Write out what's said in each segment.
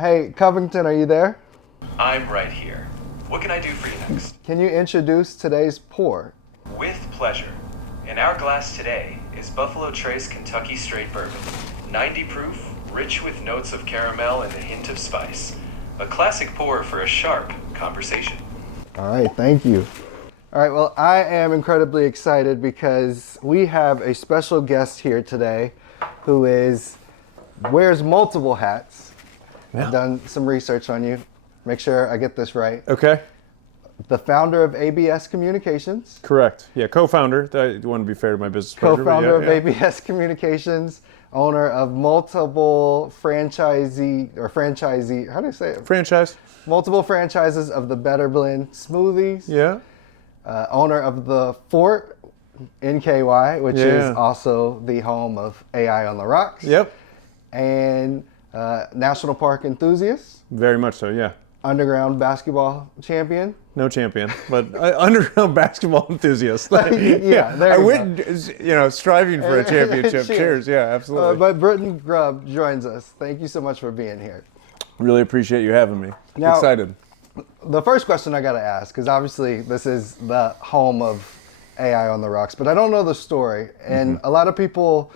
Hey, Covington, are you there? I'm right here. What can I do for you next? Can you introduce today's pour? With pleasure. In our glass today is Buffalo Trace Kentucky Straight Bourbon. 90 proof, rich with notes of caramel and a hint of spice. A classic pour for a sharp conversation. All right, thank you. All right, well, I am incredibly excited because we have a special guest here today who wears multiple hats. Yeah. I've done some research on you. Make sure I get this right. Okay. The founder of ABS Communications. Correct. Yeah, co-founder. I want to be fair to my business partner. Co-founder of ABS Communications, owner of multiple franchisee, how do you say it? Franchise. Multiple franchises of the Better Blend smoothies. Yeah. Owner of the Fort NKY, which is also the home of AI on the Rocks. Yep. And national park enthusiast. Very much so, yeah. Underground basketball champion. No champion, but underground basketball enthusiast. Yeah, there I you went, striving for a championship. Cheers. Yeah, absolutely. But Britt Grubbs joins us. Thank you so much for being here. Really appreciate you having me. Now, excited. The first question I got to ask, because obviously this is the home of AI on the Rocks, but I don't know the story. And a lot of people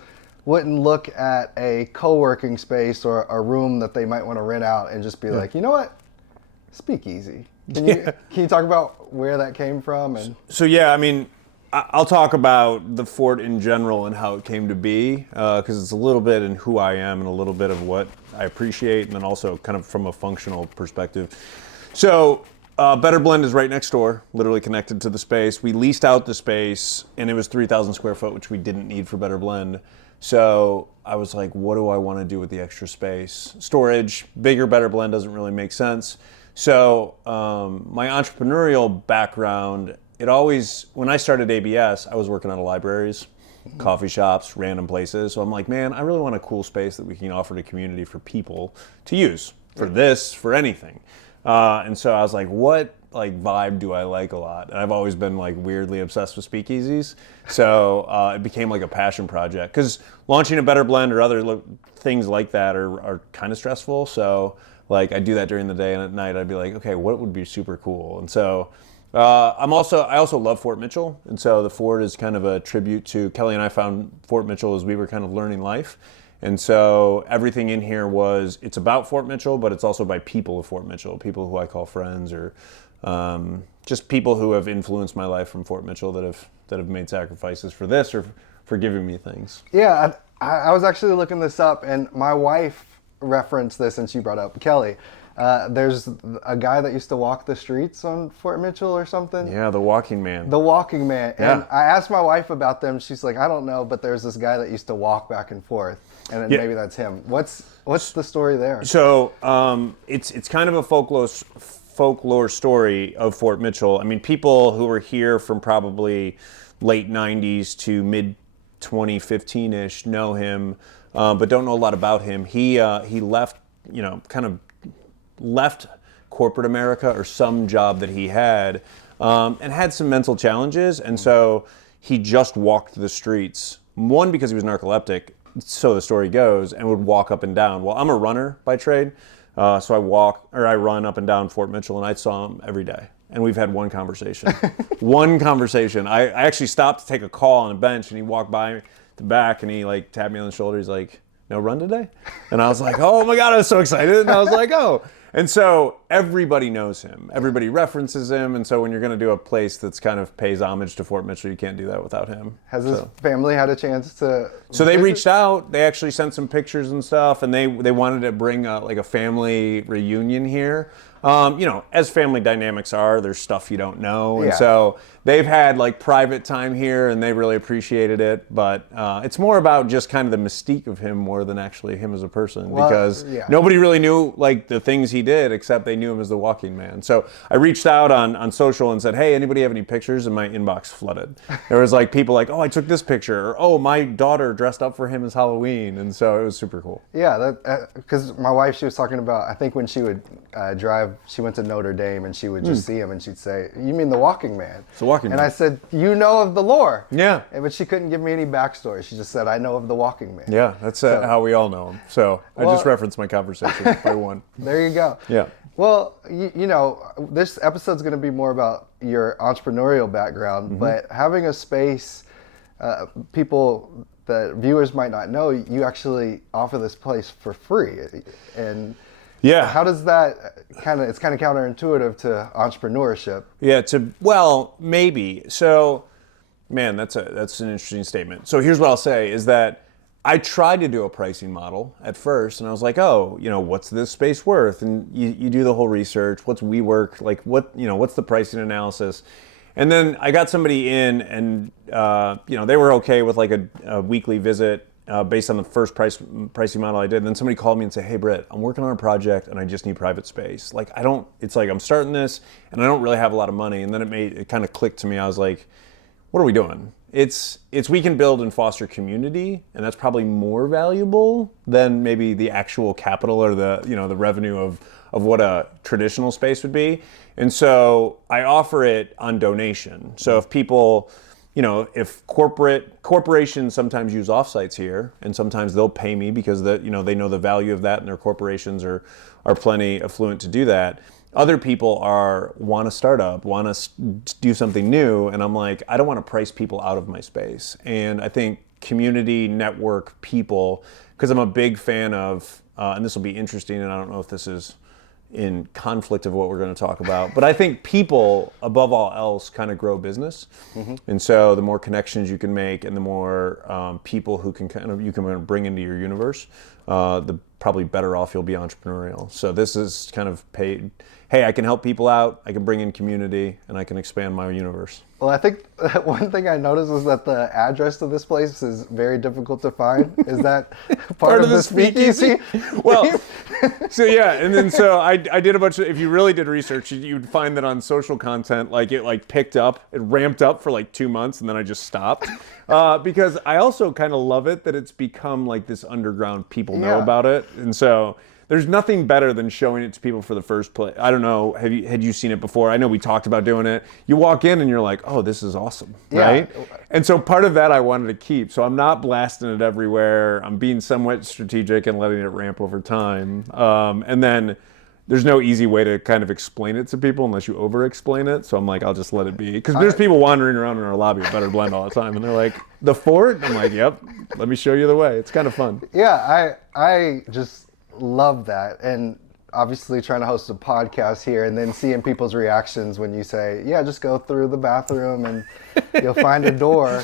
wouldn't look at a co-working space or a room that they might want to rent out and just be like, you know what? Speakeasy. Can you talk about where that came from? And So yeah, I mean, I'll talk about the fort in general and how it came to be, because it's a little bit in who I am and a little bit of what I appreciate, and then also kind of from a functional perspective. So Better Blend is right next door, literally connected to the space. We leased out the space, and it was 3,000 square foot, which we didn't need for Better Blend. So I was like, what do I want to do with the extra space? Storage, bigger Better Blend doesn't really make sense. So my entrepreneurial background, when I started ABS, I was working out of libraries, coffee shops, random places. So I'm like, man, I really want a cool space that we can offer to community for people to use for this, for anything. And so I was like, what vibe do I like a lot? And I've always been like weirdly obsessed with speakeasies. So it became like a passion project, because launching a Better Blend or other things like that are kind of stressful. So like I do that during the day, and at night I'd be like, okay, what would be super cool? And so I also love Fort Mitchell. And so the Fort is kind of a tribute to Kelly, and I found Fort Mitchell as we were kind of learning life. And so everything in here it's about Fort Mitchell, but it's also by people of Fort Mitchell, people who I call friends, or just people who have influenced my life from Fort Mitchell that have made sacrifices for this or for giving me things. yeah, I was actually looking this up, and my wife referenced this, and she brought up Kelly. There's a guy that used to walk the streets on Fort Mitchell or something. Yeah, the Walking Man. The Walking Man. Yeah. And I asked my wife about them. She's like, I don't know, but there's this guy that used to walk back and forth, and then maybe that's him. What's the story there? So it's kind of a folklore story of Fort Mitchell. I mean, people who were here from probably late 90s to mid 2015-ish know him, but don't know a lot about him. He left, left corporate America or some job that he had, and had some mental challenges. And so he just walked the streets. One, because he was narcoleptic, so the story goes, and would walk up and down. Well, I'm a runner by trade, so I run up and down Fort Mitchell, and I saw him every day. And we've had one conversation. One conversation. I actually stopped to take a call on a bench, and he walked by the back, and he tapped me on the shoulder. He's like, no run today? And I was like, oh my God, I was so excited. And I was like, oh. And so everybody knows him. Everybody references him. And so when you're going to do a place that's kind of pays homage to Fort Mitchell, you can't do that without him. Has his family had a chance to So they visit? reached out. They actually sent some pictures and stuff. And they wanted to bring a family reunion here. As family dynamics are, there's stuff you don't know. And so they've had private time here, and they really appreciated it. But it's more about just kind of the mystique of him more than actually him as a person, because nobody really knew the things he did, except they knew him as the Walking Man. So I reached out on social and said, hey, anybody have any pictures? And my inbox flooded. There was like people like, oh, I took this picture, or oh, my daughter dressed up for him as Halloween, and so it was super cool. Yeah, that because my wife, she was talking about, I think when she would drive, she went to Notre Dame and she would just see him and she'd say, you mean the Walking Man? It's the Walking And Man. I said, you know of the lore. Yeah. But she couldn't give me any backstory. She just said, I know of the Walking Man. Yeah, that's how we all know him. So I just referenced my conversation by one. There you go. Yeah. Well, you know, this episode's going to be more about your entrepreneurial background, but having a space, the viewers might not know, you actually offer this place for free. And yeah, how does that it's kind of counterintuitive to entrepreneurship. Yeah, well, maybe. So, man, that's an interesting statement. So here's what I'll say is that I tried to do a pricing model at first, and I was like, oh, you know, what's this space worth? And you do the whole research. What's WeWork? Like, what's the pricing analysis? And then I got somebody in, and they were okay with like a weekly visit based on the first pricing model I did. And then somebody called me and said, hey, Britt, I'm working on a project, and I just need private space. Like, it's like I'm starting this, and I don't really have a lot of money. And then it kind of clicked to me. I was like, what are we doing? It's we can build and foster community, and that's probably more valuable than maybe the actual capital or the revenue of what a traditional space would be. And so I offer it on donation. So if people, if corporations sometimes use offsites here, and sometimes they'll pay me because they know the value of that, and their corporations are plenty affluent to do that. Other people want to start up, want to do something new, and I'm like, I don't want to price people out of my space. And I think community, network, people, because I'm a big fan of, and this will be interesting, and I don't know if this is in conflict of what we're going to talk about, but I think people, above all else, kind of grow business. And so the more connections you can make, and the more people who you can bring into your universe, the probably better off you'll be entrepreneurial. So this is kind of paid. Hey, I can help people out, I can bring in community, and I can expand my universe. Well, I think one thing I noticed is that the address to this place is very difficult to find. Is that part of the speakeasy? Well, so yeah, and then so I did a bunch of, if you really did research, you'd find that on social content, like it picked up, it ramped up for like 2 months, and then I just stopped. Because I also kind of love it that it's become like this underground, people know about it. And so there's nothing better than showing it to people for the first place. I don't know, had you seen it before? I know we talked about doing it. You walk in and you're like, oh, this is awesome, right? And so part of that I wanted to keep. So I'm not blasting it everywhere. I'm being somewhat strategic and letting it ramp over time. And then there's no easy way to kind of explain it to people unless you over-explain it. So I'm like, I'll just let it be. Because there's people wandering around in our lobby at Better Blend all the time, and they're like, the fort? I'm like, yep, let me show you the way. It's kind of fun. Yeah, I just love that. And obviously trying to host a podcast here and then seeing people's reactions when you say, yeah, just go through the bathroom and you'll find a door.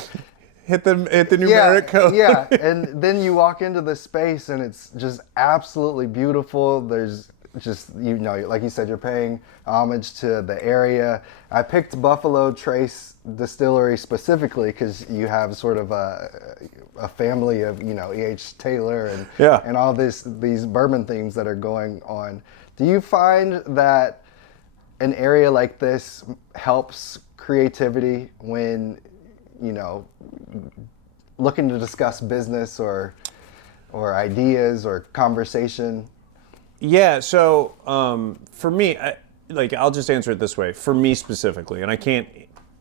Hit the numeric code. Yeah, and then you walk into the space and it's just absolutely beautiful. There's just, like you said, you're paying homage to the area. I picked Buffalo Trace Distillery specifically because you have sort of a family of, E.H. Taylor and all these bourbon themes that are going on. Do you find that an area like this helps creativity when, looking to discuss business or ideas or conversation? Yeah, so for me, I'll just answer it this way. For me specifically, and I can't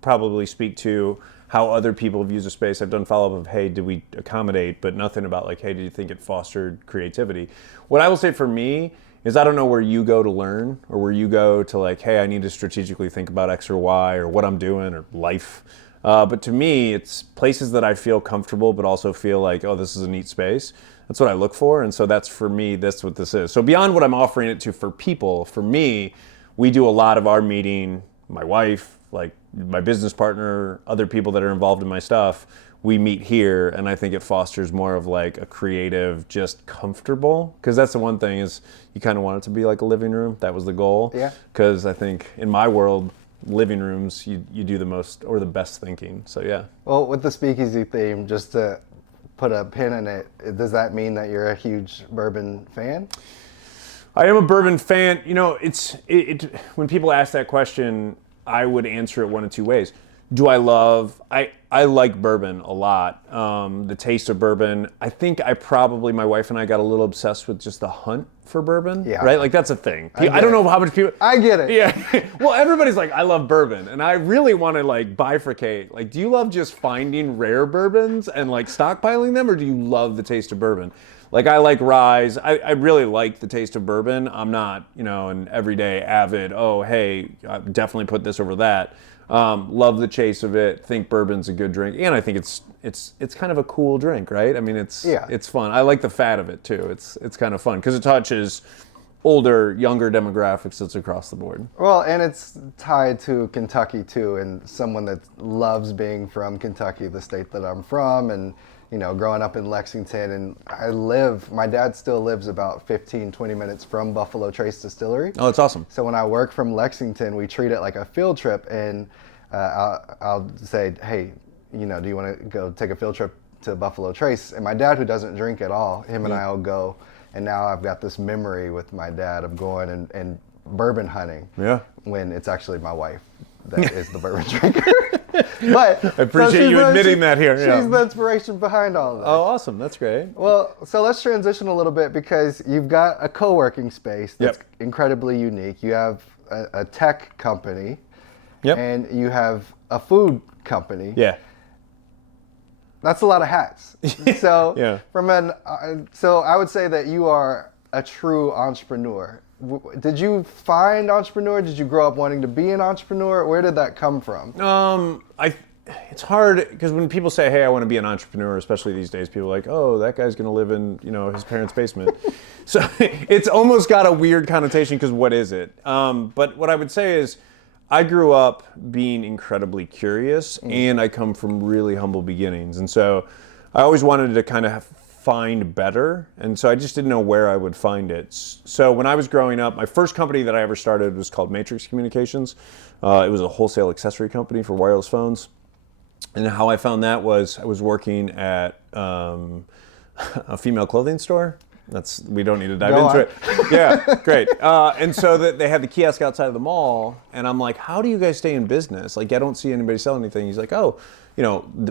probably speak to how other people have used a space. I've done follow-up of, hey, did we accommodate, but nothing about like, hey, do you think it fostered creativity? What I will say for me is I don't know where you go to learn or where you go to like, hey, I need to strategically think about X or Y or what I'm doing or life. But to me, it's places that I feel comfortable, but also feel like, oh, this is a neat space. That's what I look for. And so that's for me, that's what this is. So beyond what I'm offering it to for people, for me, we do a lot of our meeting, my wife, like my business partner, other people that are involved in my stuff, we meet here. And I think it fosters more of like a creative, just comfortable. Because that's the one thing is you kind of want it to be like a living room. That was the goal. Yeah. Because I think in my world, living rooms, you do the most or the best thinking. So yeah. Well, with the speakeasy theme, just to put a pin in it, does that mean that you're a huge bourbon fan? I am a bourbon fan. You know, when people ask that question, I would answer it one of two ways. Do I love? I like bourbon a lot. The taste of bourbon. I think my wife and I got a little obsessed with just the hunt for bourbon. Yeah. Right? Like that's a thing. I don't know how much people. I get it. Yeah. Well, everybody's like, I love bourbon, and I really want to like bifurcate. Like, do you love just finding rare bourbons and like stockpiling them, or do you love the taste of bourbon? Like I like ryes. I really like the taste of bourbon. I'm not, an everyday avid. Oh, hey, I definitely put this over that. Love the chase of it. Think bourbon's a good drink, and I think it's kind of a cool drink, right? I mean, it's fun. I like the fat of it too. It's kind of fun because it touches older, younger demographics. That's across the board. Well, and it's tied to Kentucky too, and someone that loves being from Kentucky, the state that I'm from, and growing up in Lexington, and my dad still lives about 15, 20 minutes from Buffalo Trace Distillery. Oh, that's awesome. So when I work from Lexington, we treat it like a field trip, and I'll say, hey, do you want to go take a field trip to Buffalo Trace? And my dad, who doesn't drink at all, him and I will go, and now I've got this memory with my dad of going and bourbon hunting. Yeah. When it's actually my wife that is the bourbon drinker. But I appreciate you admitting that here. She's the inspiration behind all of that. Oh, awesome. That's great. Well, so let's transition a little bit because you've got a co-working space that's incredibly unique. You have a tech company, and you have a food company. Yeah. That's a lot of hats. So Yeah. So I would say that you are a true entrepreneur. Did you find entrepreneur? Did you grow up wanting to be an entrepreneur? Where did that come from? It's hard because when people say, "Hey, I want to be an entrepreneur," especially these days, people are like, "Oh, that guy's going to live in his parents' basement." So it's almost got a weird connotation because what is it? But what I would say is, I grew up being incredibly curious, and I come from really humble beginnings, and so I always wanted to kind of find better, and so I just didn't know where I would find it. So when I was growing up, my first company that I ever started was called Matrix Communications. It was a wholesale accessory company for wireless phones, and how I found that was I was working at a female clothing store. We don't need to dive into it. Yeah, great. And so they had the kiosk outside of the mall, and I'm like, how do you guys stay in business? Like, I don't see anybody selling anything. He's like, oh,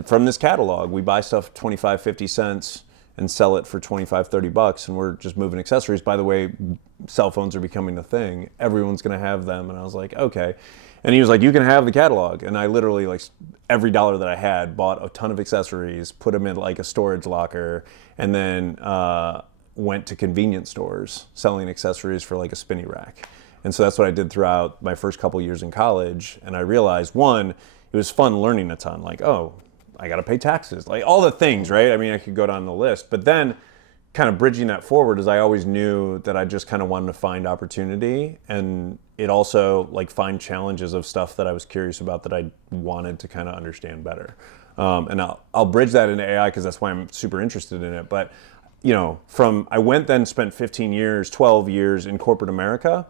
from this catalog, we buy stuff 25, 50 cents and sell it for 25, 30 bucks, and we're just moving accessories. By the way, cell phones are becoming a thing. Everyone's going to have them. And I was like, okay. And he was like, you can have the catalog. And I literally, like, every dollar that I had, bought a ton of accessories, put them in like a storage locker, and then went to convenience stores selling accessories for like a spinny rack. And so that's what I did throughout my first couple years in college. And I realized, one, it was fun learning a ton. Like, oh, I got to pay taxes, like all the things, right? I mean, I could go down the list, but then kind of bridging that forward is I always knew that I just kind of wanted to find opportunity, and it also like find challenges of stuff that I was curious about that I wanted to kind of understand better. And I'll bridge that into AI because that's why I'm super interested in it. But I went then spent 12 years in corporate America.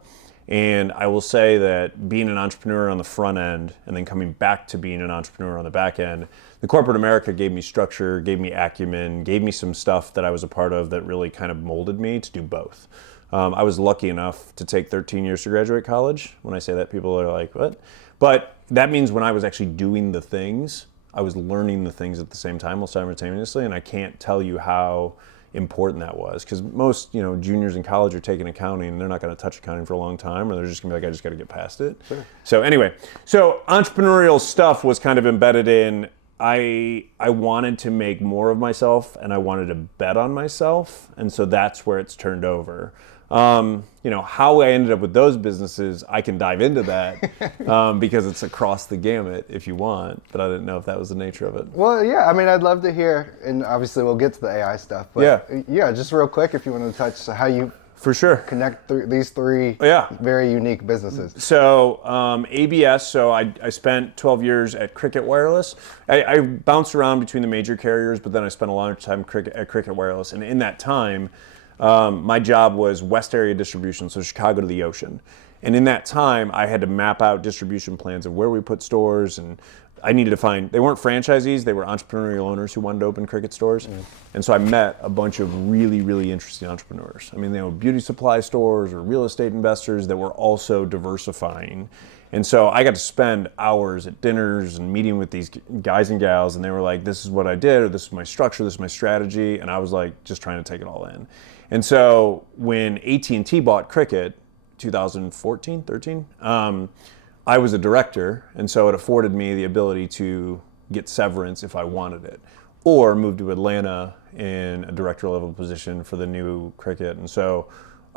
And I will say that being an entrepreneur on the front end and then coming back to being an entrepreneur on the back end, the corporate America gave me structure, gave me acumen, gave me some stuff that I was a part of that really kind of molded me to do both. I was lucky enough to take 13 years to graduate college. When I say that, people are like, what? But that means when I was actually doing the things, I was learning the things at the same time, all simultaneously, and I can't tell you how important that was, because most juniors in college are taking accounting and they're not going to touch accounting for a long time, or they're just going to be like, I just got to get past it. Sure. So anyway, entrepreneurial stuff was kind of embedded in. I wanted to make more of myself, and I wanted to bet on myself, and so that's where it's turned over. How I ended up with those businesses, I can dive into that because it's across the gamut if you want, but I didn't know if that was the nature of it. Well, yeah, I mean, I'd love to hear, and obviously we'll get to the AI stuff, but yeah, just real quick, if you want to touch how you for sure connect these three very unique businesses. So ABS, so I spent 12 years at Cricket Wireless. I bounced around between the major carriers, but then I spent a lot of time at Cricket Wireless, and in that time, my job was West Area distribution, so Chicago to the ocean. And in that time, I had to map out distribution plans of where we put stores, and I needed to find, they weren't franchisees, they were entrepreneurial owners who wanted to open Cricut stores. And so I met a bunch of really, really interesting entrepreneurs. I mean, they were beauty supply stores or real estate investors that were also diversifying. And so I got to spend hours at dinners and meeting with these guys and gals, and they were like, this is what I did, or this is my structure, this is my strategy. And I was like, just trying to take it all in. And so when AT&T bought Cricut, 2014, 13, I was a director, and so it afforded me the ability to get severance if I wanted it, or move to Atlanta in a director level position for the new Cricut. And so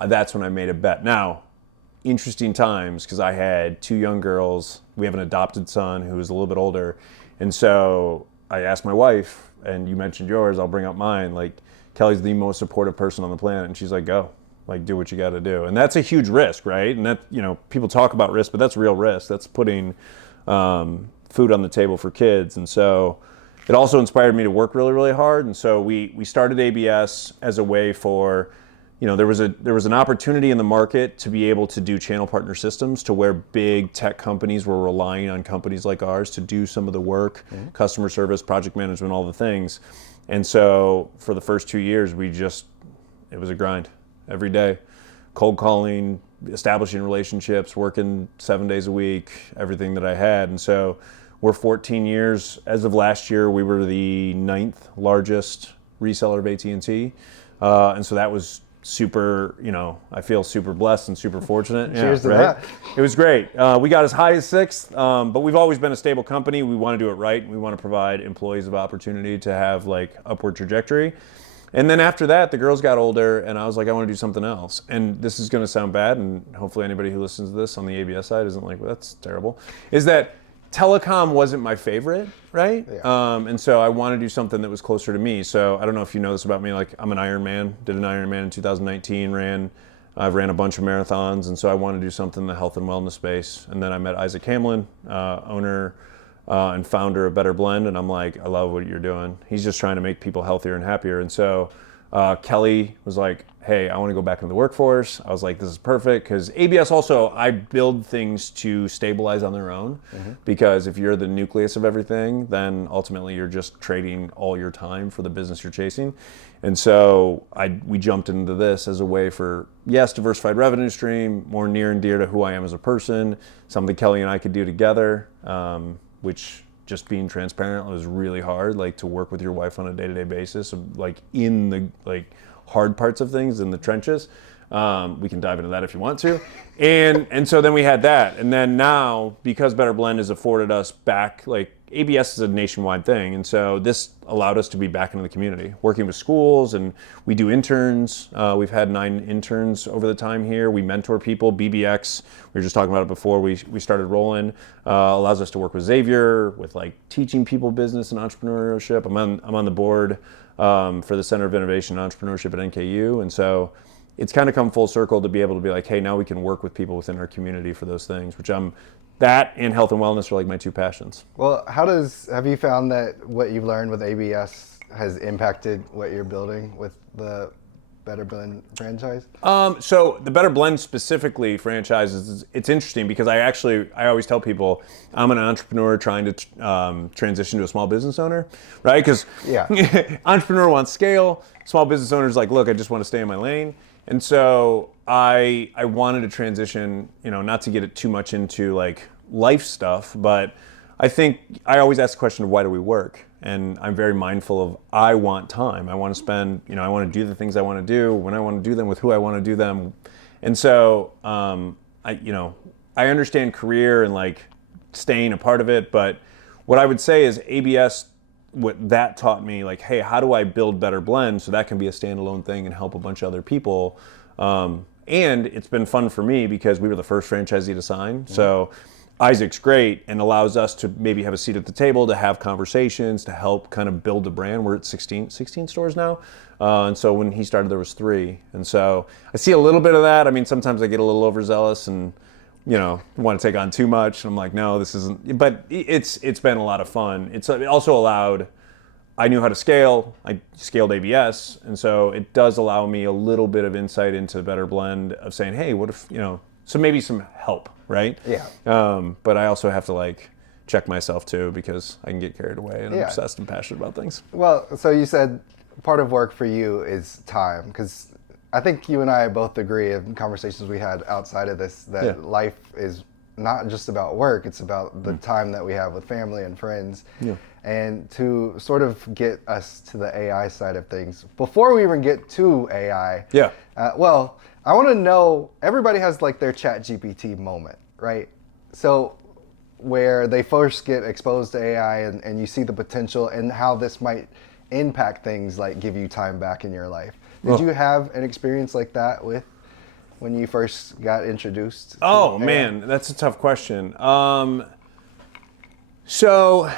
that's when I made a bet. Now, interesting times, because I had 2 young girls. We have an adopted son who is a little bit older. And so I asked my wife, and you mentioned yours, I'll bring up mine, like, Kelly's the most supportive person on the planet. And she's like, go. Like, do what you got to do. And that's a huge risk, right? And that, you know, people talk about risk, but that's real risk. That's putting food on the table for kids. And so it also inspired me to work really, really hard. And so we started ABS as a way for, you know, there was an opportunity in the market to be able to do channel partner systems to where big tech companies were relying on companies like ours to do some of the work, customer service, project management, all the things. And so for the first 2 years, it was a grind. Every day, cold calling, establishing relationships, working 7 days a week, everything that I had. And so we're 14 years. As of last year, we were the 9th largest reseller of AT&T. And so that was super, you know, I feel super blessed and super fortunate. Cheers to that. It was great. We got as high as 6th, but we've always been a stable company. We want to do it right. We want to provide employees of opportunity to have like upward trajectory. And then after that, the girls got older, and I was like, I want to do something else. And this is going to sound bad, and hopefully anybody who listens to this on the ABS side isn't like, well, that's terrible, is that telecom wasn't my favorite, right? Yeah. And so I want to do something that was closer to me. So I don't know if you know this about me, like I'm an Ironman, did an Ironman in 2019, I've ran a bunch of marathons, and so I want to do something in the health and wellness space. And then I met Isaac Hamlin, owner and founder of Better Blend, and I'm like, I love what you're doing. He's just trying to make people healthier and happier. And so Kelly was like, hey, I want to go back into the workforce. I was like, this is perfect, because ABS also, I build things to stabilize on their own, because if you're the nucleus of everything, then ultimately you're just trading all your time for the business you're chasing. And so we jumped into this as a way for, yes, diversified revenue stream, more near and dear to who I am as a person, something Kelly and I could do together, which, just being transparent, was really hard, like to work with your wife on a day-to-day basis, like in the like hard parts of things, in the trenches. We can dive into that if you want to. And so then we had that. And then now, because Better Blend has afforded us back, like ABS is a nationwide thing. And so this allowed us to be back into the community, working with schools, and we do interns. We've had 9 interns over the time here. We mentor people. BBX, we were just talking about it before we started rolling, allows us to work with Zapier, with like teaching people business and entrepreneurship. I'm on the board for the Center of Innovation and Entrepreneurship at NKU. And so it's kind of come full circle to be able to be like, hey, now we can work with people within our community for those things, that and health and wellness are like my 2 passions. Well, have you found that what you've learned with ABS has impacted what you're building with the Better Blend franchise? So the Better Blend specifically franchise, it's interesting because I always tell people I'm an entrepreneur trying to transition to a small business owner, right? Because entrepreneur wants scale, small business owner's like, look, I just want to stay in my lane. And so I wanted to transition, not to get it too much into like life stuff, but I think I always ask the question of why do we work? And I'm very mindful of, I want time. I want to spend, I want to do the things I want to do when I want to do them with who I want to do them. And so, I understand career and like staying a part of it, but what I would say is ABS, what that taught me, like, hey, how do I build Better Blend so that can be a standalone thing and help a bunch of other people? And it's been fun for me because we were the first franchisee to sign. Mm-hmm. So Isaac's great and allows us to maybe have a seat at the table, to have conversations, to help kind of build the brand. We're at 16 stores now. And so when he started, there was 3. And so I see a little bit of that. I mean, sometimes I get a little overzealous and, want to take on too much. I'm like, no, this isn't, but it's been a lot of fun. It also allowed, I knew how to scale. I scaled ABS. And so it does allow me a little bit of insight into Better Blend of saying, hey, what if, so maybe some help, right? Yeah. But I also have to like check myself too, because I can get carried away and I'm obsessed and passionate about things. Well, so you said part of work for you is time, because I think you and I both agree in conversations we had outside of this that life is not just about work, it's about the time that we have with family and friends. Yeah. And to sort of get us to the AI side of things, before we even get to AI, well, I want to know, everybody has like their ChatGPT moment, right? So where they first get exposed to AI and you see the potential and how this might impact things like give you time back in your life. Did you have an experience like that with when you first got introduced to AI? Man, that's a tough question. So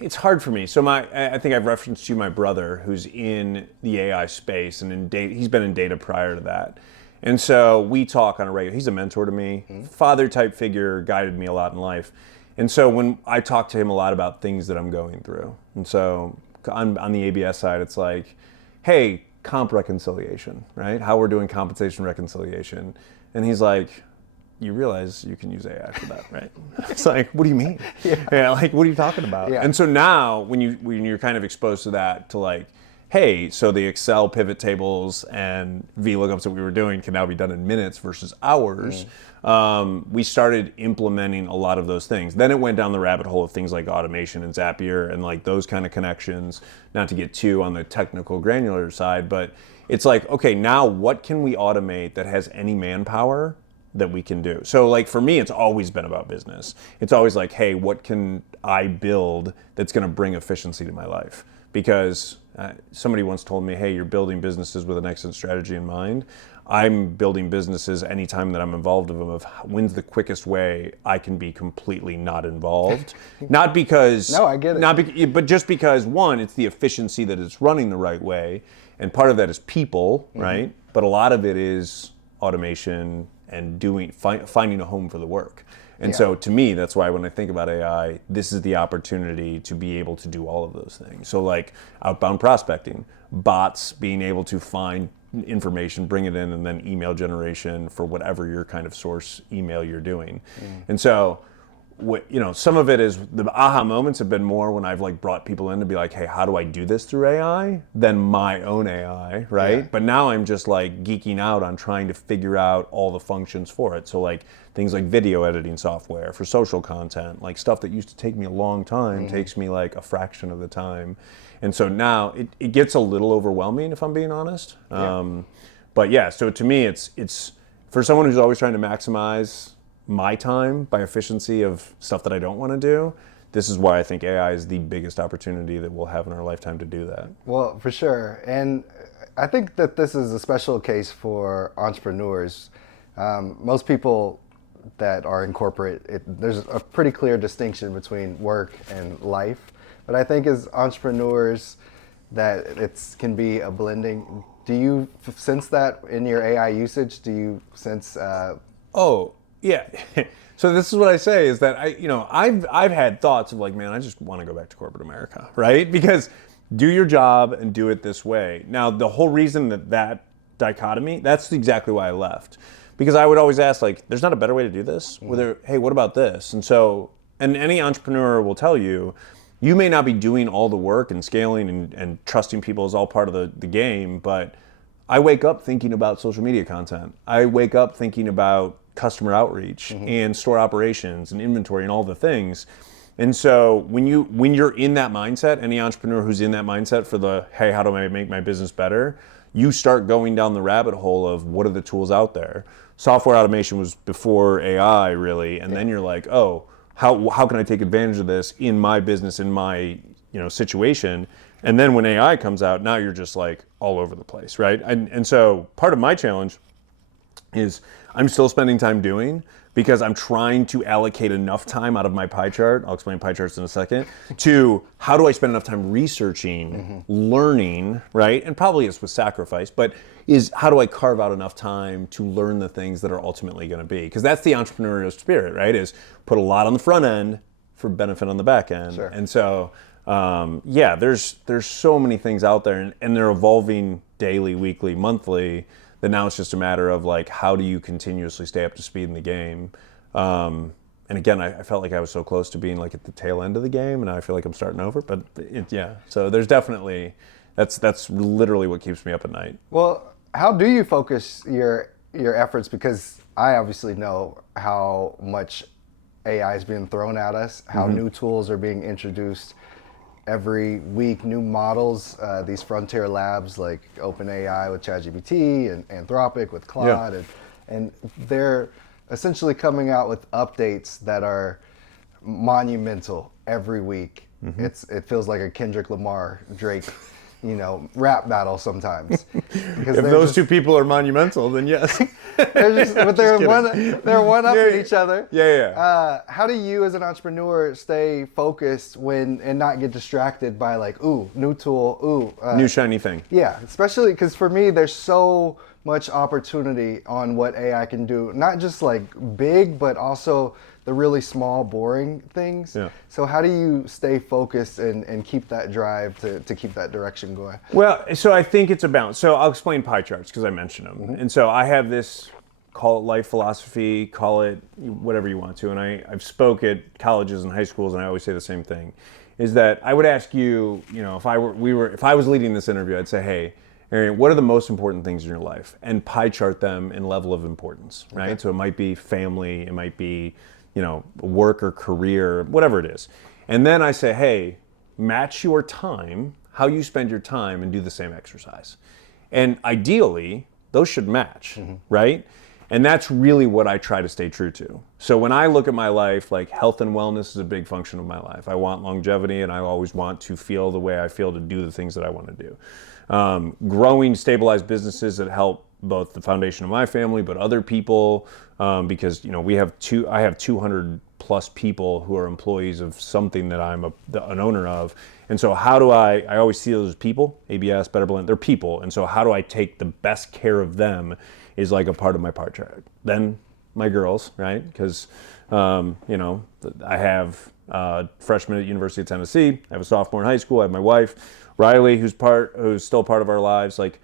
it's hard for me. So I think I've referenced to you my brother, who's in the AI space and in data. He's been in data prior to that. And so we talk on a regular, he's a mentor to me, father type figure, guided me a lot in life. And so when I talk to him a lot about things that I'm going through. And so on the ABS side, it's like, hey, comp reconciliation, right? How we're doing compensation reconciliation. And he's like, you realize you can use AI for that, right? It's like, what do you mean? Like, what are you talking about? And so now when you're kind of exposed to that, to like, hey, so the Excel pivot tables and VLOOKUPs that we were doing can now be done in minutes versus hours. We started implementing a lot of those things. Then it went down the rabbit hole of things like automation and Zapier and like those kind of connections, not to get too on the technical granular side, but it's like, okay, now what can we automate that has any manpower that we can do? So like for me, it's always been about business. It's always like, hey, what can I build that's going to bring efficiency to my life? Because somebody once told me, hey, you're building businesses with an exit strategy in mind. I'm building businesses anytime that I'm involved in them of when's the quickest way I can be completely not involved. Not because... No, I get it. But just because, one, it's the efficiency that it's running the right way. And part of that is people, right? But a lot of it is automation and finding a home for the work. And so to me, that's why when I think about AI, this is the opportunity to be able to do all of those things. So like outbound prospecting, bots being able to find information, bring it in, and then email generation for whatever your kind of source email you're doing. And so some of it is the aha moments have been more when I've like brought people in to be like, hey, how do I do this through AI than my own AI, right? But now I'm just like geeking out on trying to figure out all the functions for it. So like things like video editing software for social content, like stuff that used to take me a long time takes me like a fraction of the time. And so now it gets a little overwhelming, if I'm being honest. But yeah, so to me, it's for someone who's always trying to maximize my time by efficiency of stuff that I don't want to do, this is why I think AI is the biggest opportunity that we'll have in our lifetime to do that. Well, for sure. And I think that this is a special case for entrepreneurs. Most people that are in corporate, there's a pretty clear distinction between work and life. But I think as entrepreneurs that it can be a blending. Do you sense that in your AI usage? Do you sense... Yeah. So this is what I say is that I've had thoughts of like, man, I just want to go back to corporate America, right? Because do your job and do it this way. Now, the whole reason that dichotomy, that's exactly why I left. Because I would always ask like, there's not a better way to do this? Hey, what about this? And any entrepreneur will tell you, you may not be doing all the work and scaling and trusting people is all part of the game, but I wake up thinking about social media content. I wake up thinking about customer outreach and store operations and inventory and all the things. And so when you're in that mindset, any entrepreneur who's in that mindset for hey, how do I make my business better? You start going down the rabbit hole of what are the tools out there. Software automation was before AI really. And then you're like, oh, how can I take advantage of this in my business, in my situation? And then when AI comes out, now you're just like all over the place, right? And so part of my challenge is I'm still spending time doing because I'm trying to allocate enough time out of my pie chart, I'll explain pie charts in a second, to how do I spend enough time researching, learning, right? And probably it's with sacrifice, but is how do I carve out enough time to learn the things that are ultimately going to be? Because that's the entrepreneurial spirit, right? Is put a lot on the front end for benefit on the back end. Sure. And so, there's so many things out there and they're evolving daily, weekly, monthly, that now it's just a matter of like, how do you continuously stay up to speed in the game? and again, I felt like I was so close to being like at the tail end of the game, and now I feel like I'm starting over. But yeah, so there's definitely that's literally what keeps me up at night. Well, how do you focus your efforts? Because I obviously know how much AI is being thrown at us, how new tools are being introduced every week, new models, these frontier labs like OpenAI with ChatGPT and Anthropic with Claude, and they're essentially coming out with updates that are monumental every week. It feels like a Kendrick Lamar, Drake, rap battle sometimes. Because If those two people are monumental, then yes. they're one upping each other. Yeah. How do you, as an entrepreneur, stay focused and not get distracted by like, ooh, new tool, New shiny thing. Yeah, especially because for me, there's so much opportunity on what AI can do. Not just like big, but also the really small, boring things. Yeah. So how do you stay focused and keep that drive to keep that direction going? Well, so I think it's a balance. So I'll explain pie charts because I mentioned them. And so I have this, call it life philosophy, call it whatever you want to. And I've spoke at colleges and high schools, and I always say the same thing, is that I would ask you, if I was leading this interview, I'd say, hey, Arian, what are the most important things in your life? And pie chart them in level of importance, right? Okay. So it might be family, it might be, work or career, whatever it is. And then I say, hey, match your time, how you spend your time, and do the same exercise. And ideally, those should match, right? And that's really what I try to stay true to. So when I look at my life, like health and wellness is a big function of my life. I want longevity, and I always want to feel the way I feel to do the things that I want to do. Growing stabilized businesses that help both the foundation of my family, but other people, because I have 200 plus people who are employees of something that I'm an owner of. And so how do I always see those as people, ABS, Better Blend, they're people. And so how do I take the best care of them is like a part of my pie chart. Then my girls, right? Because, I have a freshman at University of Tennessee, I have a sophomore in high school, I have my wife, Riley, who's still part of our lives. Like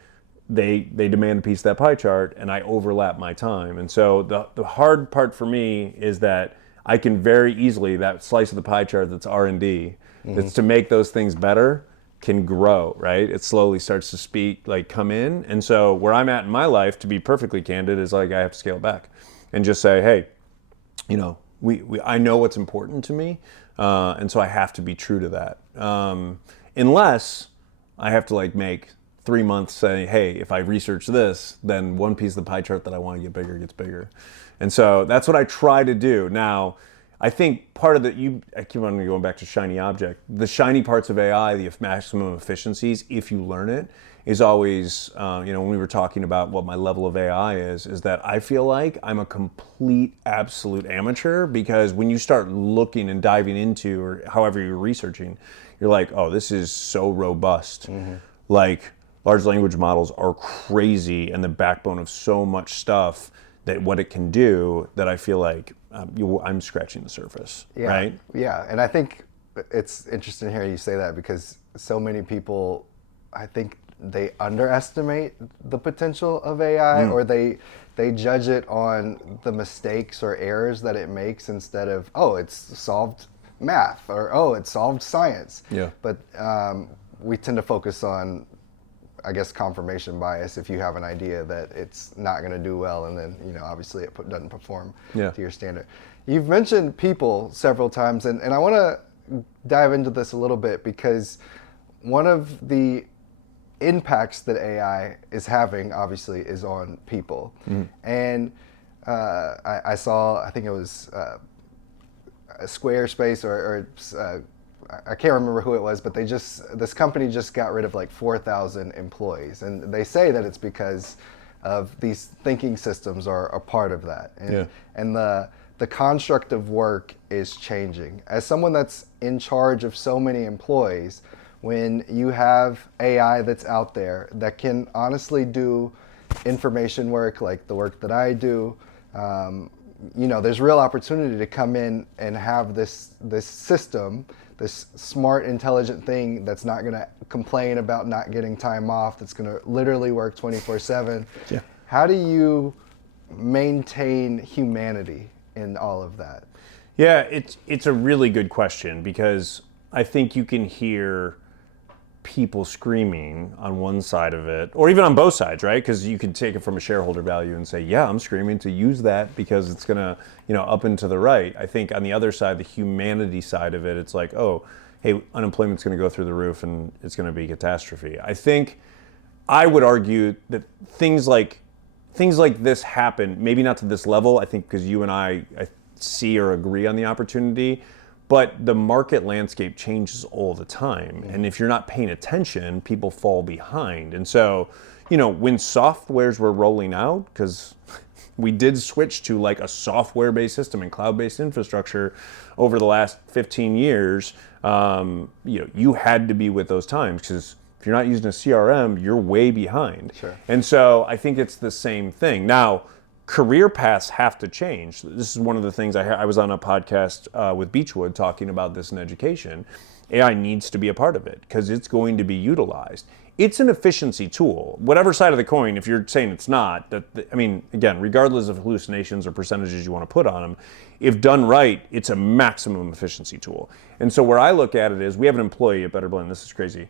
they demand a piece of that pie chart, and I overlap my time. And so the hard part for me is that I can very easily, that slice of the pie chart that's R&D, that's to make those things better, can grow, right? It slowly starts to come in. And so where I'm at in my life, to be perfectly candid, is like I have to scale it back and just say, hey, I know what's important to me, and so I have to be true to that. Unless I have to make 3 months saying, hey, if I research this, then one piece of the pie chart that I want to get bigger gets bigger. And so that's what I try to do. Now, I think part of I keep on going back to shiny object. The shiny parts of AI, the maximum efficiencies, if you learn it, is always, when we were talking about what my level of AI is that I feel like I'm a complete, absolute amateur, because when you start looking and diving into, or however you're researching, you're like, oh, this is so robust. Like, large language models are crazy and the backbone of so much stuff, that what it can do, that I feel like I'm scratching the surface, right? Yeah, and I think it's interesting to hear you say that, because so many people, I think they underestimate the potential of AI, or they judge it on the mistakes or errors that it makes, instead of, oh, it's solved math, or oh, it's solved science. Yeah. But we tend to focus on, I guess, confirmation bias. If you have an idea that it's not going to do well, and then obviously it doesn't perform to your standard. You've mentioned people several times, and I want to dive into this a little bit, because one of the impacts that AI is having, obviously, is on people. And I saw, I think it was a Squarespace or I can't remember who it was, but this company just got rid of 4,000 employees, and they say that it's because of these thinking systems are a part of that, and the construct of work is changing. As someone that's in charge of so many employees, when you have AI that's out there that can honestly do information work like the work that I do, there's real opportunity to come in and have this system, this smart, intelligent thing that's not going to complain about not getting time off, that's going to literally work 24/7. Yeah. How do you maintain humanity in all of that? Yeah, it's a really good question because I think you can hear people screaming on one side of it, or even on both sides, right? Because you could take it from a shareholder value and say, yeah, I'm screaming to use that because it's gonna, up and to the right. I think on the other side, the humanity side of it, it's like, oh, hey, unemployment's gonna go through the roof and it's gonna be a catastrophe. I would argue that things like this happen, maybe not to this level, I think because you and I see or agree on the opportunity, but the market landscape changes all the time. And if you're not paying attention, people fall behind. And so, when softwares were rolling out, because we did switch to like a software-based system and cloud-based infrastructure over the last 15 years, you had to be with those times because if you're not using a CRM, you're way behind. Sure. And so I think it's the same thing. Now, career paths have to change. This is one of the things I was on a podcast with Beechwood talking about this in education. AI needs to be a part of it because it's going to be utilized. It's an efficiency tool. Whatever side of the coin, if you're saying it's not, again, regardless of hallucinations or percentages you want to put on them, if done right, it's a maximum efficiency tool. And so where I look at it is, we have an employee at Better Blend. This is crazy.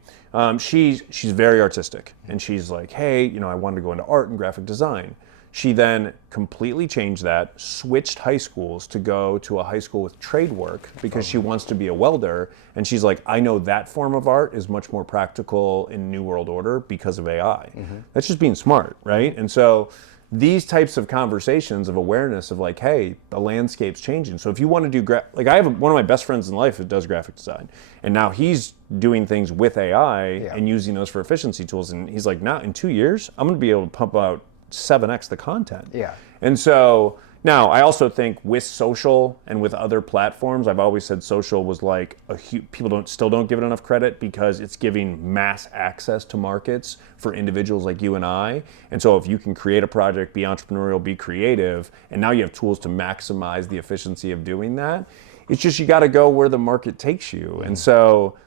She's very artistic, and she's like, hey, I wanted to go into art and graphic design. She then completely changed that, switched high schools to go to a high school with trade work because she wants to be a welder. And she's like, I know that form of art is much more practical in New World Order because of AI. That's just being smart, right? And so these types of conversations of awareness of like, hey, the landscape's changing. So if you want to do, I have one of my best friends in life that does graphic design. And now he's doing things with AI and using those for efficiency tools. And he's like, now in 2 years, I'm going to be able to pump out 7x the content. Yeah. And so now I also think with social and with other platforms, I've always said social was like people still don't give it enough credit because it's giving mass access to markets for individuals like you and I. And so if you can create a project, be entrepreneurial, be creative, and now you have tools to maximize the efficiency of doing that, it's just you got to go where the market takes you. And so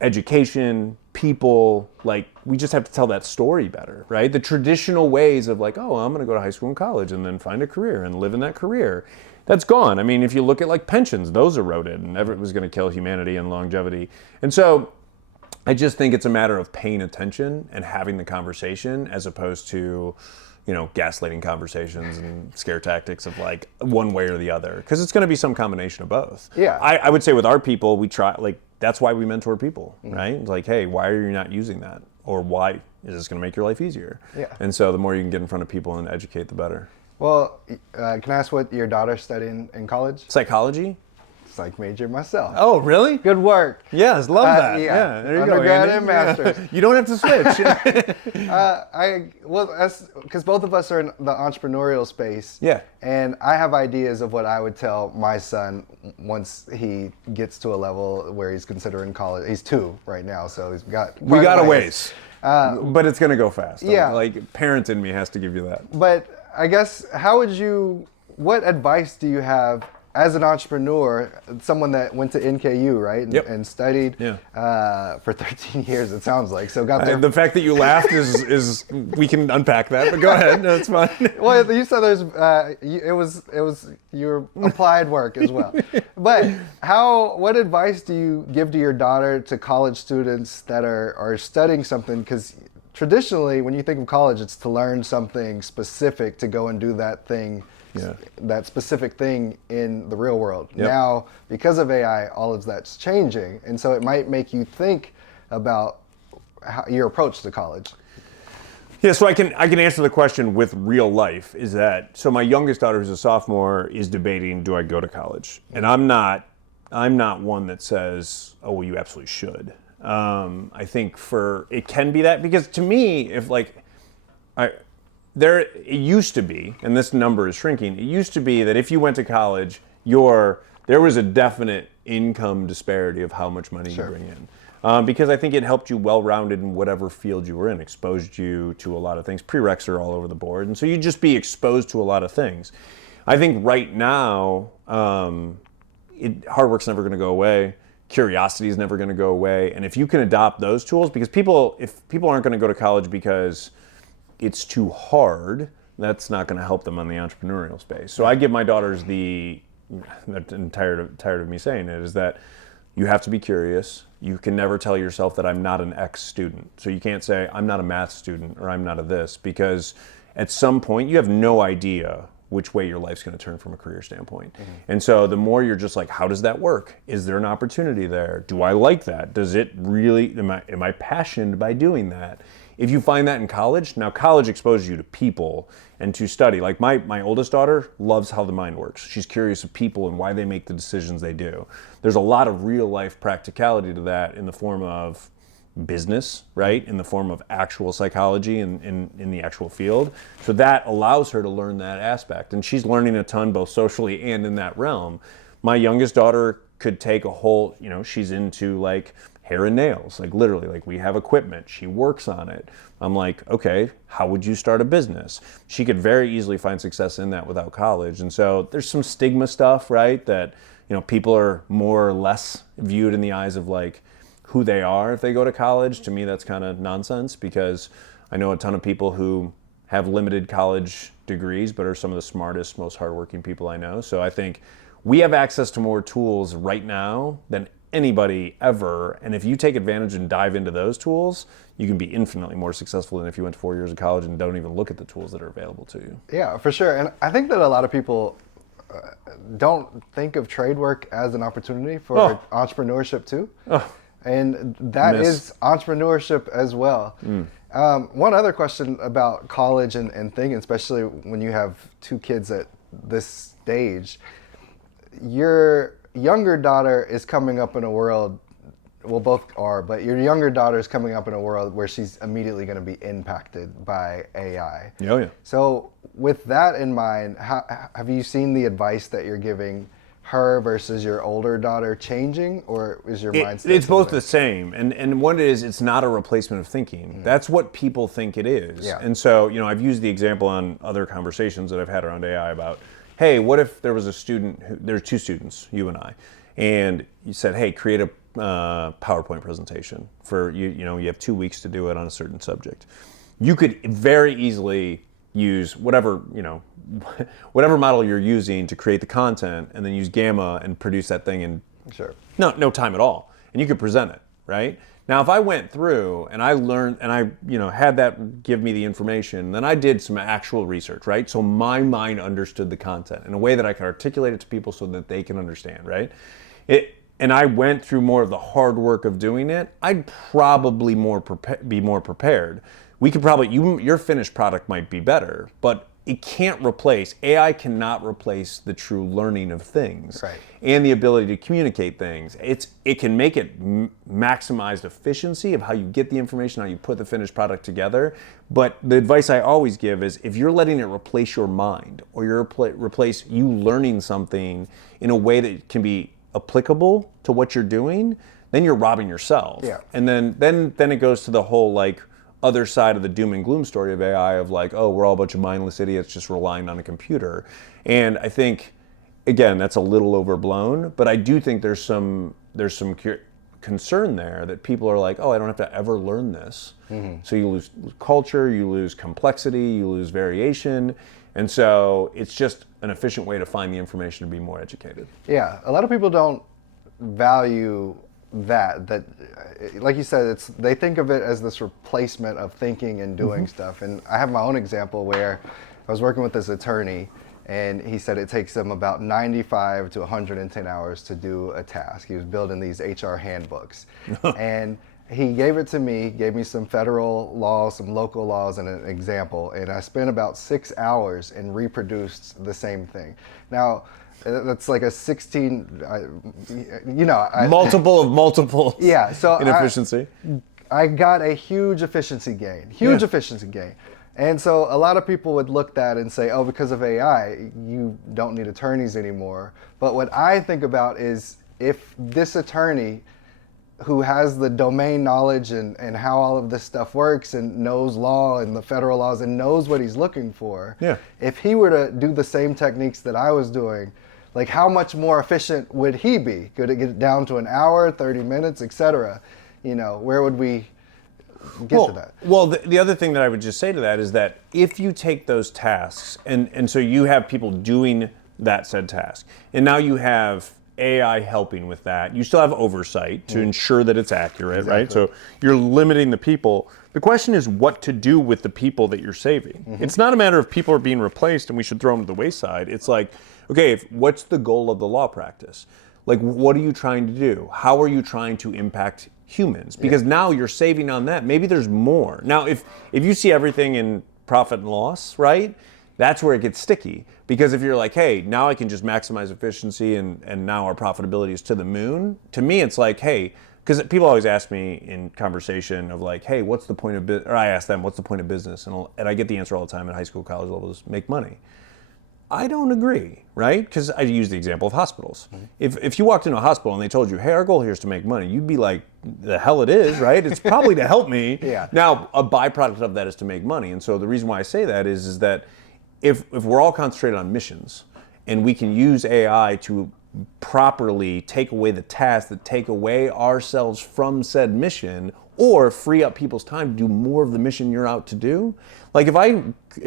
education, people, like, we just have to tell that story better, right? The traditional ways of like, oh, I'm going to go to high school and college and then find a career and live in that career, that's gone. I mean, if you look at like pensions, those eroded and it was going to kill humanity and longevity. And so I just think it's a matter of paying attention and having the conversation as opposed to, gaslighting conversations and scare tactics of like one way or the other, because it's going to be some combination of both. Yeah. I would say with our people, we try, like, that's why we mentor people, right? It's like, hey, why are you not using that? Or why is this going to make your life easier? Yeah. And so the more you can get in front of people and educate, the better. Well, can I ask what your daughter's studying in college? Psychology? Psych major myself. Oh, really? Good work. Yes, love that. Yeah. There you Undergrad go, and master's. Yeah. You don't have to switch. Because both of us are in the entrepreneurial space. Yeah. And I have ideas of what I would tell my son once he gets to a level where he's considering college. He's 2 right now, so he's got. We got a ways. But it's going to go fast. Yeah. Like, parent in me has to give you that. But I guess, what advice do you have as an entrepreneur, someone that went to NKU, right? Yep. And studied for 13 years, it sounds like. So got there. The fact that you laughed is we can unpack that, but go ahead. No, it's fine. Well, you said it was your applied work as well. But what advice do you give to your daughter, to college students that are studying something? Because traditionally, when you think of college, it's to learn something specific to go and do that thing. Yeah. That specific thing in the real world. Yep. Now, because of AI, all of that's changing. And so it might make you think about your approach to college. Yeah, so I can answer the question with real life, is that, so my youngest daughter, who's a sophomore, is debating, do I go to college? And I'm not one that says, oh, well, you absolutely should. I think it can be that, because to me, if it used to be, and this number is shrinking, it used to be that if you went to college, there was a definite income disparity of how much money you bring in. Because I think it helped you well-rounded in whatever field you were in, exposed you to a lot of things. Prereqs are all over the board, and so you'd just be exposed to a lot of things. I think right now, hard work's never going to go away. Curiosity is never going to go away. And if you can adopt those tools, because if people aren't going to go to college because it's too hard, that's not going to help them on the entrepreneurial space. So I give my daughters the I'm tired of me saying it, is that you have to be curious. You can never tell yourself that I'm not an X student. So you can't say I'm not a math student or I'm not a this, because at some point you have no idea which way your life's going to turn from a career standpoint. And so the more you're just like, how does that work? Is there an opportunity there? Do I like that? Does it really, am I passionate by doing that? If you find that in college, now college exposes you to people and to study. Like my oldest daughter loves how the mind works. She's curious of people and why they make the decisions they do. There's a lot of real life practicality to that in the form of business, right? In the form of actual psychology in the actual field. So that allows her to learn that aspect. And she's learning a ton both socially and in that realm. My youngest daughter could take a whole, she's into like hair and nails, like literally, like we have equipment, she works on it. I'm like, okay, how would you start a business? She could very easily find success in that without college. And so there's some stigma stuff, right? That, people are more or less viewed in the eyes of like who they are if they go to college. To me, that's kind of nonsense, because I know a ton of people who have limited college degrees, but are some of the smartest, most hardworking people I know. So I think we have access to more tools right now than anybody ever. And if you take advantage and dive into those tools, you can be infinitely more successful than if you went to 4 years of college and don't even look at the tools that are available to you. Yeah, for sure. And I think that a lot of people don't think of trade work as an opportunity for entrepreneurship too. And that is entrepreneurship as well. One other question about college and thinking, especially when you have two kids at this stage. Your younger daughter is coming up in a world, well, both are, but your younger daughter is coming up in a world where she's immediately going to be impacted by AI. Oh, yeah. So with that in mind, have you seen the advice that you're giving her versus your older daughter changing, or is your mindset? It's both the same. And what it is, it's not a replacement of thinking. That's what people think it is. Yeah. And so, I've used the example on other conversations that I've had around AI about, hey, what if there was a student, there's two students, you and I, and you said, hey, create a PowerPoint presentation for, you have 2 weeks to do it on a certain subject. You could very easily use whatever model you're using to create the content, and then use Gamma and produce that thing in no time at all. And you could present it, right? Now, if I went through and I learned and I, had that give me the information, then I did some actual research, right? So my mind understood the content in a way that I could articulate it to people so that they can understand, right? And I went through more of the hard work of doing it, I'd probably be more prepared. We could probably, your finished product might be better, but AI cannot replace the true learning of things, right, and the ability to communicate things. It can make it maximized efficiency of how you get the information, how you put the finished product together. But the advice I always give is, if you're letting it replace your mind, or replace you learning something in a way that can be applicable to what you're doing, then you're robbing yourself. Yeah. And then it goes to the whole like other side of the doom and gloom story of AI of like, oh, we're all a bunch of mindless idiots just relying on a computer. And I think, again, that's a little overblown, but I do think there's some concern there that people are like, oh, I don't have to ever learn this. So you lose culture, you lose complexity, you lose variation. And so it's just an efficient way to find the information to be more educated. Yeah, a lot of people don't value that like you said, they think of it as this replacement of thinking and doing stuff. And I have my own example where I was working with this attorney, and he said it takes him about 95 to 110 hours to do a task. He was building these HR handbooks. And he gave it to me, gave me some federal laws, some local laws, and an example. And I spent about 6 hours and reproduced the same thing. Now, that's like a 16, multiple of multiple yeah, so inefficiency. I got a huge efficiency gain, efficiency gain. And so a lot of people would look at that and say, oh, because of AI, you don't need attorneys anymore. But what I think about is, if this attorney who has the domain knowledge and how all of this stuff works and knows law and the federal laws and knows what he's looking for, if he were to do the same techniques that I was doing, like how much more efficient would he be? Could it get down to an hour, 30 minutes, etc.? Where would we get to that? Well, the other thing that I would just say to that is that if you take those tasks, and so you have people doing that said task. And now you have AI helping with that. You still have oversight to ensure that it's accurate, right? So you're limiting the people. The question is what to do with the people that you're saving. It's not a matter of people are being replaced and we should throw them to the wayside. It's like, okay, what's the goal of the law practice? Like, what are you trying to do? How are you trying to impact humans? Because now you're saving on that. Maybe there's more. Now, if you see everything in profit and loss, right? That's where it gets sticky. Because if you're like, hey, now I can just maximize efficiency and now our profitability is to the moon. To me, it's like, hey, because people always ask me in conversation of like, hey, what's the point of business? Or I ask them, what's the point of business? And I get the answer all the time at high school, college levels, make money. I don't agree, right? Because I use the example of hospitals. If you walked into a hospital and they told you, hey, our goal here is to make money, you'd be like, the hell it is, right? It's probably to help me. Yeah. Now, a byproduct of that is to make money. And so the reason why I say that is that if we're all concentrated on missions and we can use AI to properly take away the tasks that take away ourselves from said mission or free up people's time to do more of the mission you're out to do. Like if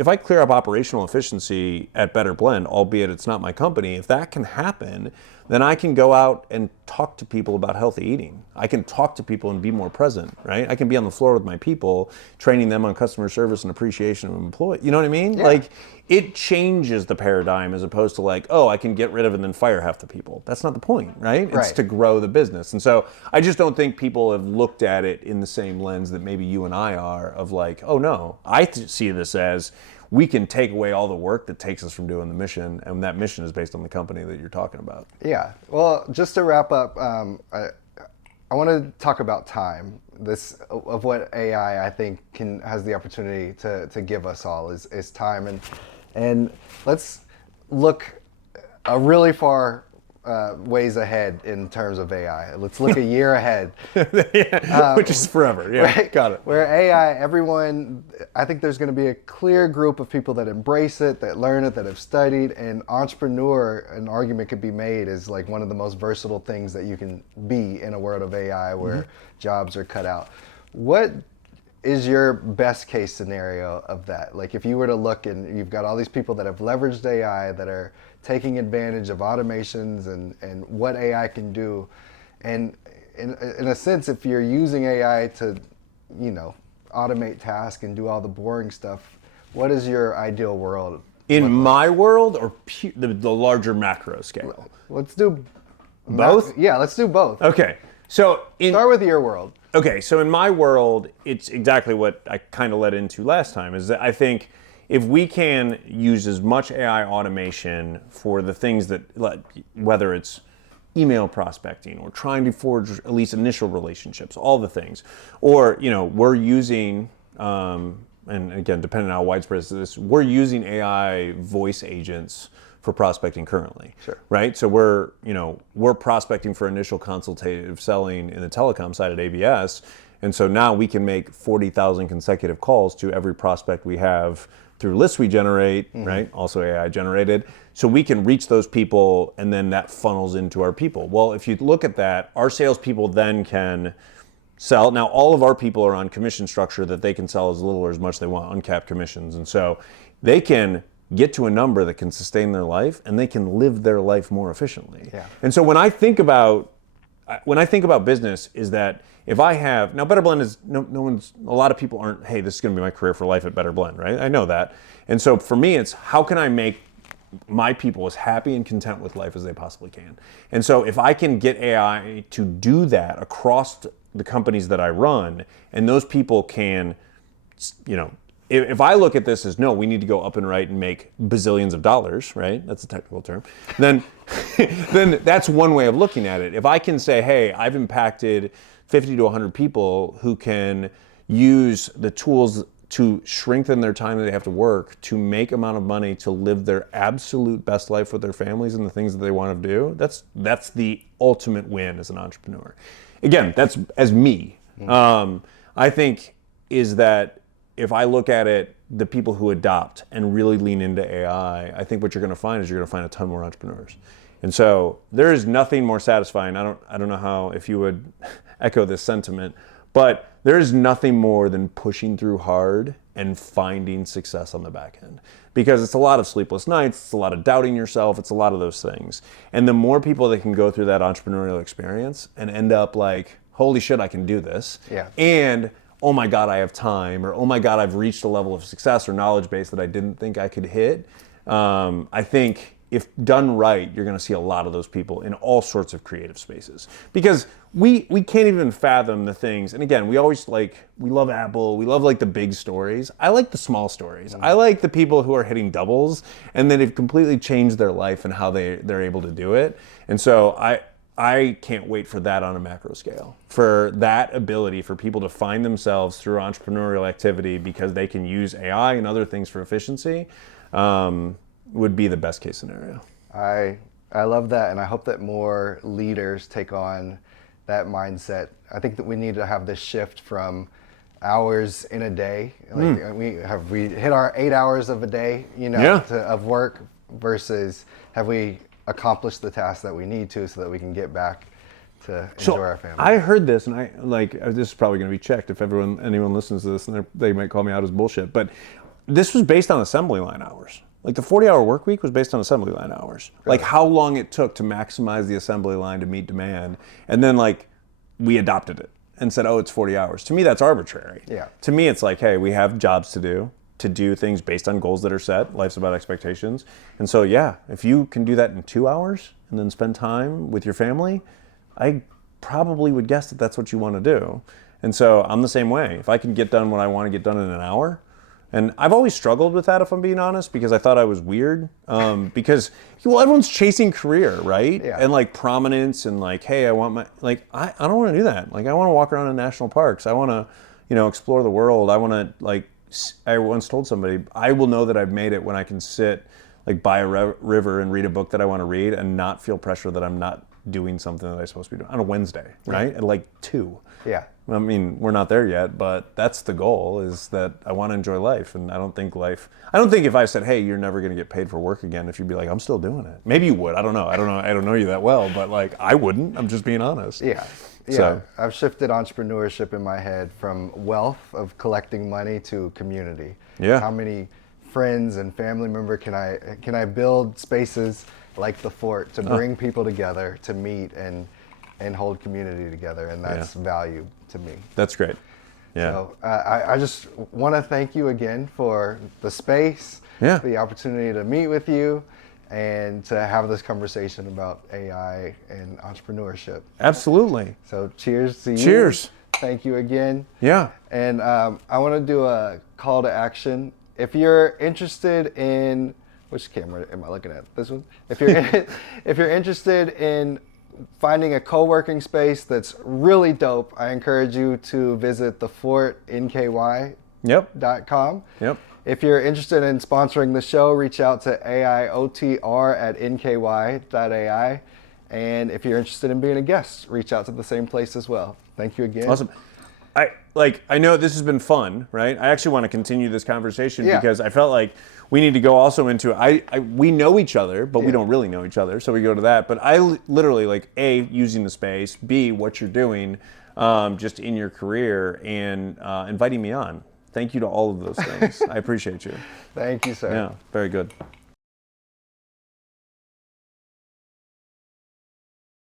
I clear up operational efficiency at Better Blend, albeit it's not my company, if that can happen, then I can go out and talk to people about healthy eating. I can talk to people and be more present, right? I can be on the floor with my people, training them on customer service and appreciation of employee. You know what I mean? Yeah. Like it changes the paradigm as opposed to like, oh, I can get rid of and then fire half the people. That's not the point, right? It's Right. to grow the business. And so I just don't think people have looked at it in the same lens that maybe you and I are of like, oh no, I see this as we can take away all the work that takes us from doing the mission, and that mission is based on the company that you're talking about. Yeah. Well, just to wrap up, I want to talk about time. This of what AI I think has the opportunity to give us all is time, and let's look a really far ways ahead in terms of AI. Let's look a year ahead. Which is forever. Yeah, Right? got it. Where AI, I think there's going to be a clear group of people that embrace it, that learn it, that have studied, and entrepreneur, an argument could be made, is like one of the most versatile things that you can be in a world of AI where jobs are cut out. What is your best case scenario of that? Like if you were to look and you've got all these people that have leveraged AI, that are taking advantage of automations and what AI can do. And in a sense, if you're using AI to, automate tasks and do all the boring stuff, what is your ideal world? In my world or the larger macro scale? Let's do both? Yeah, let's do both. Okay. So Start with your world. Okay, so in my world, it's exactly what I kind of led into last time, is that I think if we can use as much AI automation for the things that, whether it's email prospecting or trying to forge at least initial relationships, all the things, or, we're using, and again, depending on how widespread this is, we're using AI voice agents for prospecting currently, Sure. right? So we're prospecting for initial consultative selling in the telecom side at ABS, and so now we can make 40,000 consecutive calls to every prospect we have through lists we generate, right? Also AI generated, so we can reach those people, and then that funnels into our people. Well, if you look at that, our salespeople then can sell. Now, all of our people are on commission structure that they can sell as little or as much they want, uncapped commissions, and so they can get to a number that can sustain their life, and they can live their life more efficiently. Yeah. And so when I think about business, is that if I have now, Better Blend is a lot of people aren't, hey, this is going to be my career for life at Better Blend, right? I know that, and so for me, it's how can I make my people as happy and content with life as they possibly can. And so if I can get AI to do that across the companies that I run, and those people can, if I look at this as, no, we need to go up and right and make bazillions of dollars, right? That's a technical term. Then that's one way of looking at it. If I can say, hey, I've impacted 50 to 100 people who can use the tools to strengthen their time that they have to work to make amount of money to live their absolute best life with their families and the things that they want to do, that's the ultimate win as an entrepreneur. Again, that's as me. I think is that if I look at it, the people who adopt and really lean into AI, I think what you're going to find is you're going to find a ton more entrepreneurs. And so there is nothing more satisfying. I don't know if you would echo this sentiment, but there is nothing more than pushing through hard and finding success on the back end. because it's a lot of sleepless nights, it's a lot of doubting yourself, it's a lot of those things. And the more people that can go through that entrepreneurial experience and end up like, holy shit, I can do this. Yeah. And oh my God, I have time, or oh my God, I've reached a level of success or knowledge base that I didn't think I could hit. I think if done right, you're going to see a lot of those people in all sorts of creative spaces, because we can't even fathom the things. And again, we love Apple, we love like the big stories. I like the small stories. I like the people who are hitting doubles and then have completely changed their life and how they're able to do it. And so I can't wait for that on a macro scale, for that ability for people to find themselves through entrepreneurial activity because they can use AI and other things for efficiency. Would be the best case scenario. I love that, and I hope that more leaders take on that mindset. I think that we need to have this shift from hours in a day. Like we hit our 8 hours of a day, of work, versus have we accomplished the tasks that we need to so that we can get back to enjoy our family. I heard this, and this is probably going to be checked if anyone listens to this, and they might call me out as bullshit, but this was based on assembly line hours. Like the 40-hour work week was based on assembly line hours. Really? Like how long it took to maximize the assembly line to meet demand. And then like we adopted it and said, oh, it's 40 hours. To me, that's arbitrary. Yeah. To me, it's like, hey, we have jobs to do things based on goals that are set. Life's about expectations. And so, yeah, if you can do that in 2 hours and then spend time with your family, I probably would guess that that's what you want to do. And so I'm the same way. If I can get done what I want to get done in an hour, and I've always struggled with that, if I'm being honest, because I thought I was weird. Because everyone's chasing career, right? Yeah. And like prominence and like, hey, I want my I don't want to do that. Like I want to walk around in national parks. I want to, explore the world. I want to I once told somebody, I will know that I've made it when I can sit like by a river and read a book that I want to read and not feel pressure that I'm not doing something that I'm supposed to be doing on a Wednesday, right? At like 2. Yeah. I mean, we're not there yet, but that's the goal, is that I want to enjoy life. And I don't think if I said, hey, you're never going to get paid for work again, if you'd be like, I'm still doing it. Maybe you would. I don't know. I don't know you that well, but like I wouldn't. I'm just being honest. Yeah. Yeah. So. I've shifted entrepreneurship in my head from wealth of collecting money to community. Yeah. How many friends and family member can I build spaces like the Fort to bring people together to meet and hold community together, and that's value to me. That's great. Yeah. So I just want to thank you again for the space, the opportunity to meet with you, and to have this conversation about AI and entrepreneurship. Absolutely. So cheers to you. Cheers. Thank you again. Yeah. And I want to do a call to action. If you're interested in, which camera am I looking at? This one? If you're interested in finding a co-working space that's really dope, I encourage you to visit the Fort NKY.com. Yep. If you're interested in sponsoring the show, reach out to aiotr@nky.ai. And if you're interested in being a guest, reach out to the same place as well. Thank you again. Awesome. I know this has been fun, right? I actually want to continue this conversation because I felt like we need to go also into we know each other, but we don't really know each other, so we go to that. But I literally like A, using the space, B, what you're doing just in your career, and inviting me on. Thank you to all of those things. I appreciate you. Thank you, sir. Yeah, very good.